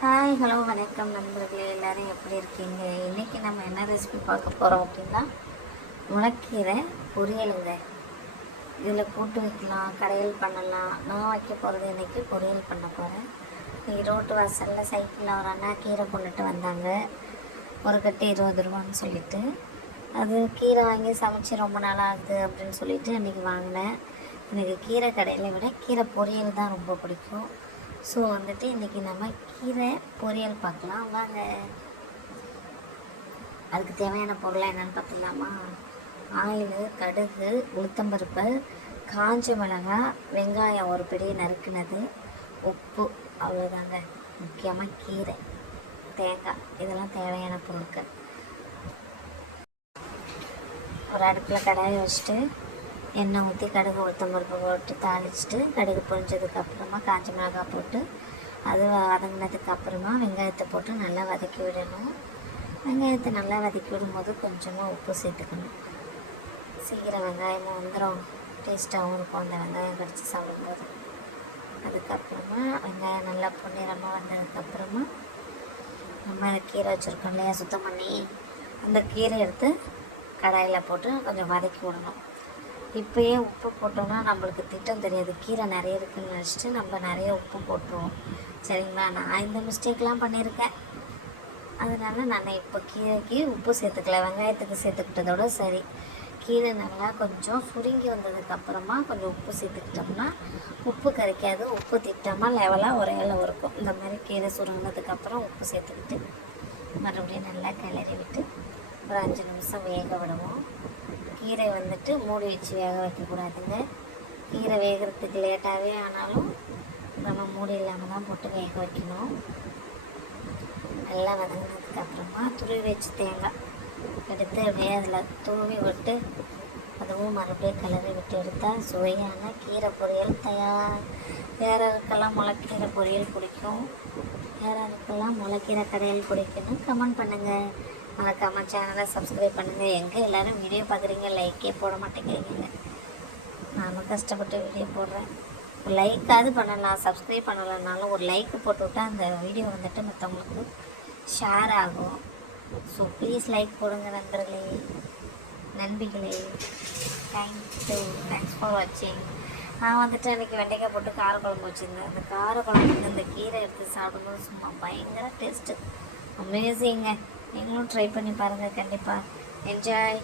Hi hello வணக்கம் நண்பர்களே எல்லோரும் எப்படி இருக்கீங்க? இன்றைக்கி நம்ம என்ன ரெசிபி பார்க்க போகிறோம் அப்படின்னா முளைக்கீரை பொரியலுங்க. இதில் கூட்டு வைக்கலாம் கடையில் பண்ணலாம். நான் வைக்க போகிறது இன்றைக்கி பொரியல் பண்ண போகிறேன் இன்றைக்கி ரோட்டு வாசலில் சைக்கிளில் ஒரு அண்ணா கீரை கொண்டுட்டு வந்தாங்க. ஒரு கட்டு இருபது ரூபான்னு சொல்லிட்டு. அது கீரை வாங்கி சமைச்சு ரொம்ப நாள் ஆகுது அப்படின்னு சொல்லிட்டு அன்றைக்கி வாங்கினேன். எனக்கு கீரை கடையில் விட கீரை பொரியல் தான் ரொம்ப பிடிக்கும். ஸோ வந்துட்டு இன்றைக்கி நம்ம கீரை பொரியல் பார்க்கலாம். வாங்க. அதுக்கு தேவையான பொருளாக என்னென்னு பார்த்துடலாமா? ஆயில் கடுகு உளுத்தம்பருப்பு காஞ்ச மிளகாய் வெங்காயம் ஒரு பெரிய நறுக்குனது உப்பு அவ்வளோதாங்க முக்கியமாக கீரை தேங்காய். இதெல்லாம் தேவையான பொருட்கள். ஒரு அடுப்பில் கடாயை வச்சுட்டு எண்ணெய் ஊற்றி கடுகு உளுத்தம்பருப்பு போட்டு தாளிச்சிட்டு கடுகு பொரிஞ்சதுக்கப்புறமா காஞ்ச மிளகாய் போட்டு அது வதங்கினதுக்கப்புறமா வெங்காயத்தை போட்டு நல்லா வதக்கி விடணும். வெங்காயத்தை நல்லா வதக்கி விடும்போது கொஞ்சமாக உப்பு சேர்த்துக்கணும். சீக்கிரம் வெங்காயமும் வந்துடும் டேஸ்ட்டாகவும் இருக்கும். அந்த வெங்காயம் கடித்து சாப்பிடும்போது. அதுக்கப்புறமா வெங்காயம் நல்லா பொன்னிறமாக வந்ததுக்கப்புறமா நம்ம கீரை வச்சுருக்கோம் இல்லையா சுத்தம் பண்ணி அந்த கீரை எடுத்து கடாயில் போட்டு கொஞ்சம் வதக்கி விடணும். இப்போயே உப்பு போட்டோம்னா நம்மளுக்கு திட்டம் தெரியாது. கீரை நிறைய இருக்குதுன்னு நினச்சிட்டு நம்ம நிறைய உப்பு போட்டுருவோம். சரிங்களா? நான் இந்த மிஸ்டேக்லாம் பண்ணியிருக்கேன். அதனால் நான் இப்போ கீரைக்கு உப்பு சேர்த்துக்கல வெங்காயத்துக்கு சேர்த்துக்கிட்டதோட சரி. கீரை நல்லா கொஞ்சம் சுருங்கி வந்ததுக்கப்புறமா கொஞ்சம் உப்பு சேர்த்துக்கிட்டோம்னா உப்பு கரைக்காது. உப்பு திட்டமாக லெவலாக ஒரே அளவு இருக்கும். இந்த மாதிரி கீரை சுருங்கினதுக்கப்புறம் உப்பு சேர்த்துக்கிட்டு மறுபடியும் நல்லா கிளறி விட்டு ஒரு அஞ்சு நிமிஷம் வேக விடுவோம். கீரை வந்துட்டு மூடி வச்சு வேக வைக்கக்கூடாதுங்க. கீரை வேகிறதுக்கு லேட்டாகவே ஆனாலும் நம்ம மூடி இல்லாமல் தான் போட்டு வேக வைக்கணும். நல்லா வதங்கினதுக்கு அப்புறமா துருவி வச்சு தேங்காய் எடுத்து அப்படியே அதில் தூவி விட்டு அதுவும் மறுபடியும் கிளறி விட்டு எடுத்தால் சுவையான கீரை பொரியல் தயார். வேற முளைக்கீரை பொரியல் பிடிக்கும்? வேற முளைக்கீரை கடையில் பிடிக்குன்னு கமெண்ட் பண்ணுங்கள் மறக்காமல் சேனலை சப்ஸ்கிரைப் பண்ணுங்கள் எங்கே எல்லோரும் வீடியோ பார்க்குறீங்க லைக்கே போட மாட்டேங்கிறீங்க. நானும் கஷ்டப்பட்டு வீடியோ போடுறேன். லைக்காவது பண்ணலாம் சப்ஸ்கிரைப் பண்ணலைனாலும் ஒரு லைக் போட்டு விட்டால் அந்த வீடியோ வந்துட்டு மற்றவங்களுக்கு ஷேர் ஆகும். ஸோ ப்ளீஸ் லைக் போடுங்க நண்பர்களே. நண்பிகளே தேங்க்யூ தேங்க்ஸ் ஃபார் வாட்சிங் நான் வந்துட்டு அன்றைக்கி வெண்டைக்காய் போட்டு காரக்குழம்பு வச்சுருந்தேன். அந்த காரக்குழம்பு வந்து இந்த கீரை எடுத்து சாப்பிடும்போது சும்மா பயங்கர டேஸ்ட்டு அமேசிங்க நீங்களும் ட்ரை பண்ணி பாருங்கள் கண்டிப்பாக என்ஜாய்